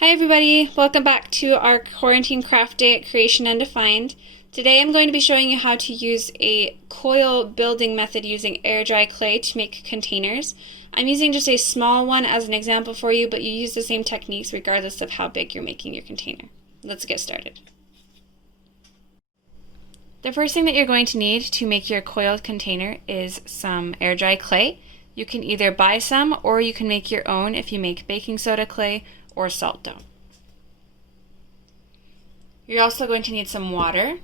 Hi everybody, welcome back to our quarantine craft day at Creation Undefined. Today I'm going to be showing you how to use a coil building method using air dry clay to make containers. I'm using just a small one as an example for you, but you use the same techniques regardless of how big you're making your container. Let's get started. The first thing that you're going to need to make your coiled container is some air dry clay. You can either buy some or you can make your own if you make baking soda clay or salt dough. You're also going to need some water,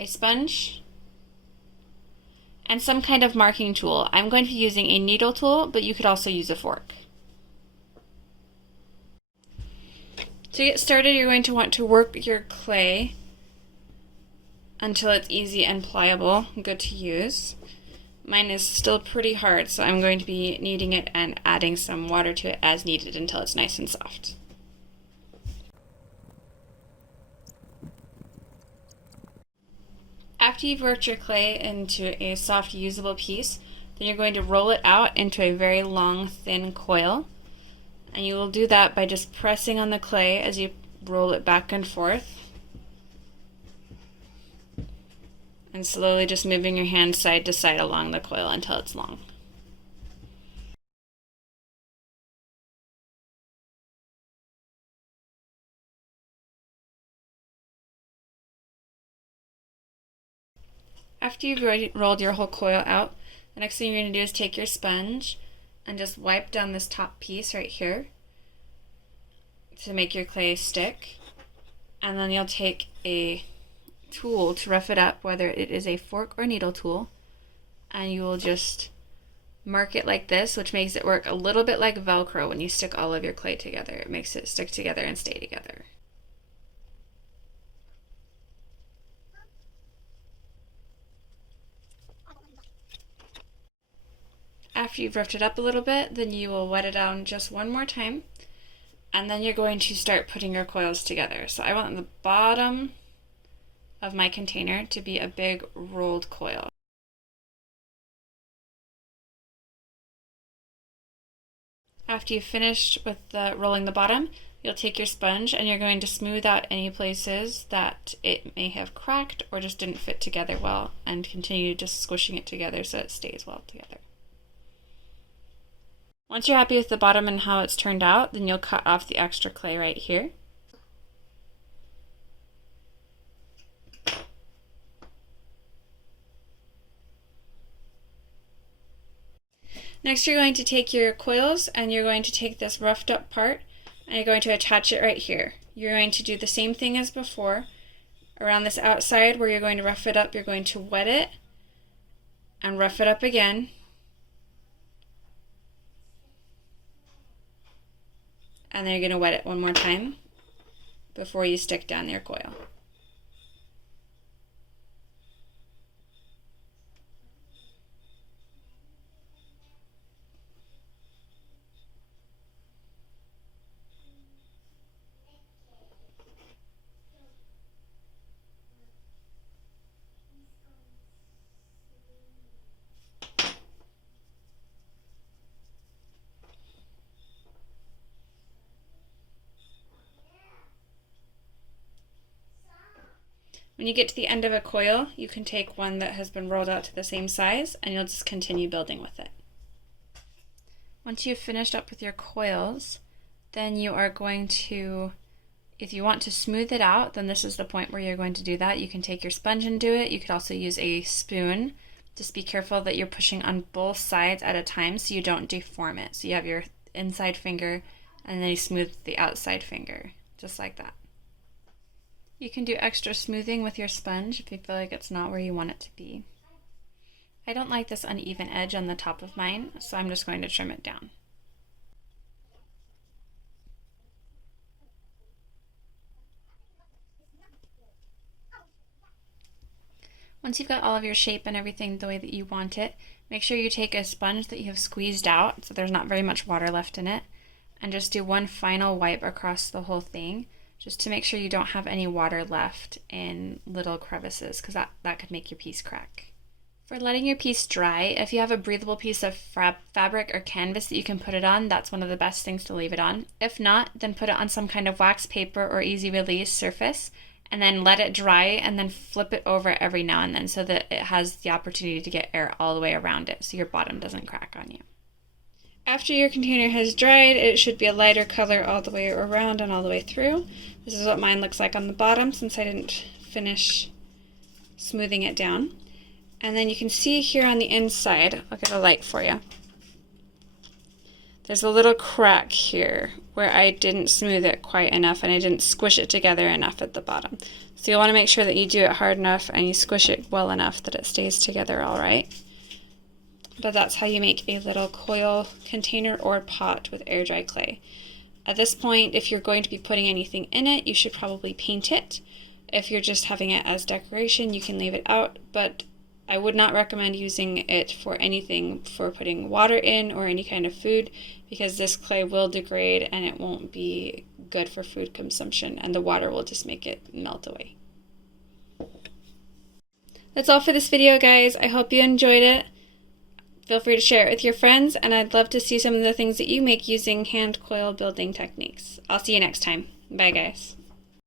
a sponge, and some kind of marking tool. I'm going to be using a needle tool, but you could also use a fork. To get started, you're going to want to work your clay until it's easy and pliable, good to use. Mine is still pretty hard, so I'm going to be kneading it and adding some water to it as needed until it's nice and soft. After you've worked your clay into a soft, usable piece, then you're going to roll it out into a very long, thin coil. And you will do that by just pressing on the clay as you roll it back and forth. And slowly just moving your hand side to side along the coil until it's long. After you've rolled your whole coil out, the next thing you're going to do is take your sponge and just wipe down this top piece right here to make your clay stick. And then you'll take a tool to rough it up, whether it is a fork or needle tool, and you will just mark it like this, which makes it work a little bit like Velcro when you stick all of your clay together. It makes it stick together and stay together. After you've roughed it up a little bit, then you will wet it down just one more time, and then you're going to start putting your coils together. So I want the bottom of my container to be a big rolled coil. After you've finished with rolling the bottom, you'll take your sponge and you're going to smooth out any places that it may have cracked or just didn't fit together well, and continue just squishing it together so it stays well together. Once you're happy with the bottom and how it's turned out, then you'll cut off the extra clay right here. Next, you're going to take your coils and you're going to take this roughed up part and you're going to attach it right here. You're going to do the same thing as before. Around this outside where you're going to rough it up, you're going to wet it and rough it up again. And then you're going to wet it one more time before you stick down your coil. When you get to the end of a coil, you can take one that has been rolled out to the same size and you'll just continue building with it. Once you've finished up with your coils, then you are going to, if you want to smooth it out, then this is the point where you're going to do that. You can take your sponge and do it. You could also use a spoon. Just be careful that you're pushing on both sides at a time so you don't deform it. So you have your inside finger and then you smooth the outside finger, just like that. You can do extra smoothing with your sponge if you feel like it's not where you want it to be. I don't like this uneven edge on the top of mine, so I'm just going to trim it down. Once you've got all of your shape and everything the way that you want it, make sure you take a sponge that you have squeezed out so there's not very much water left in it, and just do one final wipe across the whole thing, just to make sure you don't have any water left in little crevices, because that could make your piece crack. For letting your piece dry, if you have a breathable piece of fabric or canvas that you can put it on, that's one of the best things to leave it on. If not, then put it on some kind of wax paper or easy release surface and then let it dry and then flip it over every now and then so that it has the opportunity to get air all the way around it so your bottom doesn't crack on you. After your container has dried, it should be a lighter color all the way around and all the way through. This is what mine looks like on the bottom since I didn't finish smoothing it down. And then you can see here on the inside, I'll get a light for you. There's a little crack here where I didn't smooth it quite enough and I didn't squish it together enough at the bottom. So you'll want to make sure that you do it hard enough and you squish it well enough that it stays together all right. But that's how you make a little coil container or pot with air dry clay. At this point, if you're going to be putting anything in it, you should probably paint it. If you're just having it as decoration, you can leave it out, but I would not recommend using it for anything for putting water in or any kind of food because this clay will degrade and it won't be good for food consumption and the water will just make it melt away. That's all for this video, guys. I hope you enjoyed it. Feel free to share it with your friends and I'd love to see some of the things that you make using hand coil building techniques. I'll see you next time. Bye, guys.